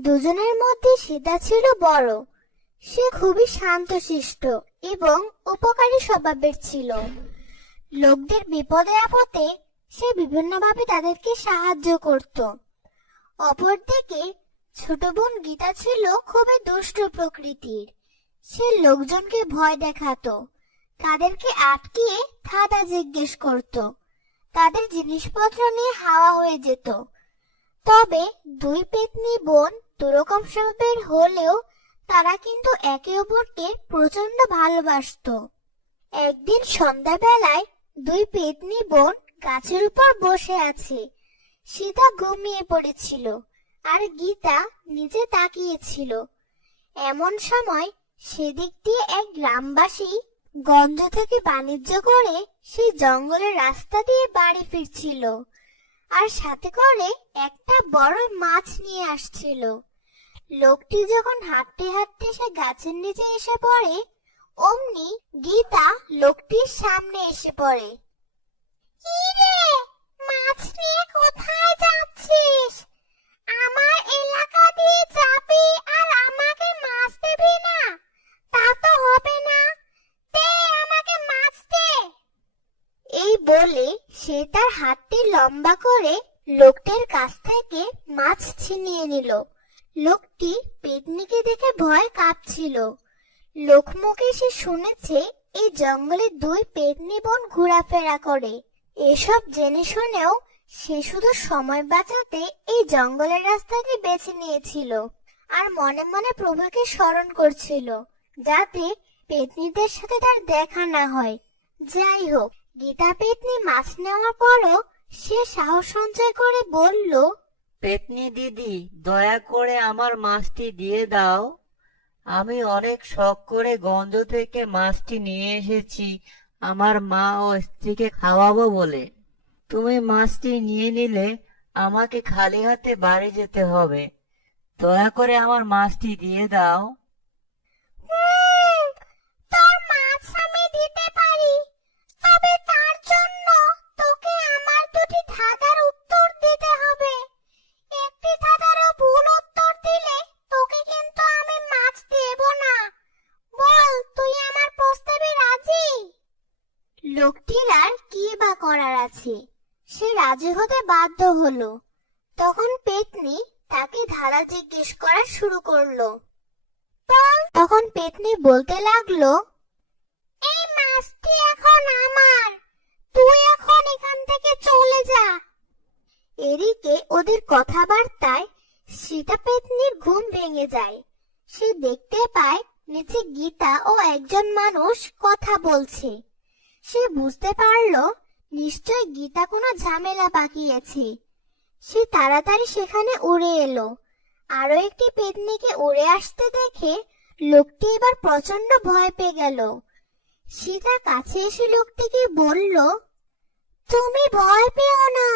দুজনের মধ্যে সীতা ছিল বড়। সে খুবই শান্তশিষ্ট এবং উপকারী স্বভাবের ছিল। লোকদের বিপদে আপদে সে বিভিন্নভাবে তাদেরকে সাহায্য করত। অপরদিকে ছোট বোন গীতা ছিল খুবই দুষ্ট প্রকৃতির। সে লোকজনকে ভয় দেখাতো। তাদেরকে আটকিয়ে ধাঁধা জিজ্ঞেস করত। তাদের জিনিসপত্র নিয়ে হাওয়া হয়ে যেত। তবে দুই পেতনি বোন দুরকম স্বভাবের হলেও তারা কিন্তু একে অপরকে প্রচণ্ড ভালোবাসতো। একদিন সন্ধ্যাবেলায় দুই পেতনি বোন গাছের উপর বসে আছে। সীতা ঘুমিয়ে পড়েছিল আর গীতা নিচে তাকিয়েছিল। এমন সময় সেদিক দিয়ে এক গ্রামবাসী গঞ্জ থেকে বাণিজ্য করে সেই জঙ্গলের রাস্তা দিয়ে বাড়ি ফিরছিল আর সাথে করে একটা বড় মাছ নিয়ে আসছিল। লোকটি যখন হাঁটতে হাঁটতে সে গাছের নিচে এসে পড়ে, অমনি গীতা লোকটির সামনে এসে পড়ে। কি মাছ নিয়ে কোথায় যাচ্ছিস? আমার এলাকা দিয়ে যাবি আর আমাকে মাছ দেবি না? তা তো হবে না। দে আমাকে মাছ দে। এই বলে সে তার হাতটি লম্বা করে লোকটির কাছ থেকে মাছ ছিনিয়ে নিল। লোকটি পেতনিকে দেখে ভয় কাঁপছিল। লোকমুখে সে শুনেছে, এই জঙ্গলে দুই পেতনি বোন ঘোরাফেরা করে। এসব জেনে শুনেও সে শুধু সময় বাঁচাতে এই জঙ্গলের রাস্তাটি বেছে নিয়েছিল আর মনে মনে প্রভুকে স্মরণ করছিল, যাতে পেতনিদের সাথে তার দেখা না হয়। যাই হোক, গীতা পেতনি মাছ নেওয়ার পরও সে সাহস সঞ্চয় করে বলল পেতনি দিদি, দয়া করে আমার মাছটি দিয়ে দাও। আমি অনেক শখ করে গন্ধ থেকে মাছটি নিয়ে এসেছি, আমার মা ও স্ত্রীকে খাওয়াবো বলে। তুমি মাছটি নিয়ে নিলে আমাকে খালি হাতে বাড়ি যেতে হবে। দয়া করে আমার মাছটি দিয়ে দাও। লোকটির আর কি বা করার আছে? সে রাজি হতে বাধ্য হলো। তখন পেতনি তাকে ধারা জিজ্ঞেস করা শুরু করল। তখন পেতনি বলতে লাগল, এই মাছটি এখন আমার। তুই এখন এখান থেকে চলে যা। এদিকে ওদের কথাবার্তায় সীতা পেতনির ঘুম ভেঙে যায়। সে দেখতে পায় নিচে গীতা ও একজন মানুষ কথা বলছে। সে বুঝতে পারল নিশ্চয় গীতা কোনো ঝামেলা পাকিয়েছে। সে তাড়াতাড়ি সেখানে উড়ে এলো। আরও একটি পেতনিকে উড়ে আসতে দেখে লোকটি এবার প্রচণ্ড ভয় পেয়ে গেল। সীতা কাছে এসে লোকটিকে বলল, তুমি ভয় পেও না।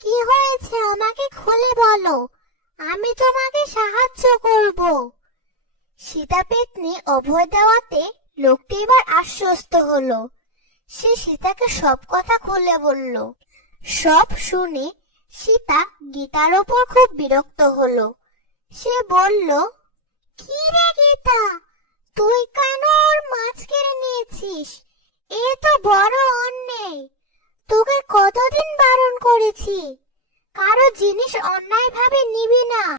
কি হয়েছে আমাকে খুলে বলো। আমি তোমাকে সাহায্য করব। সীতা পেতনি অভয় দেওয়াতে লোকটি এবার আশ্বস্ত হলো। সে সীতাকে সব কথা খুলে বলল। সব শুনে সীতা গীতার ওপর খুব বিরক্ত হলো। সে বলল, কি রে গীতা, তুই কেন ওর মাছ কেড়ে নিয়েছিস? এ তো বড় অন্যায়। তোকে কতদিন বারণ করেছি? কারও জিনিস অন্যায় ভাবে নিবি না।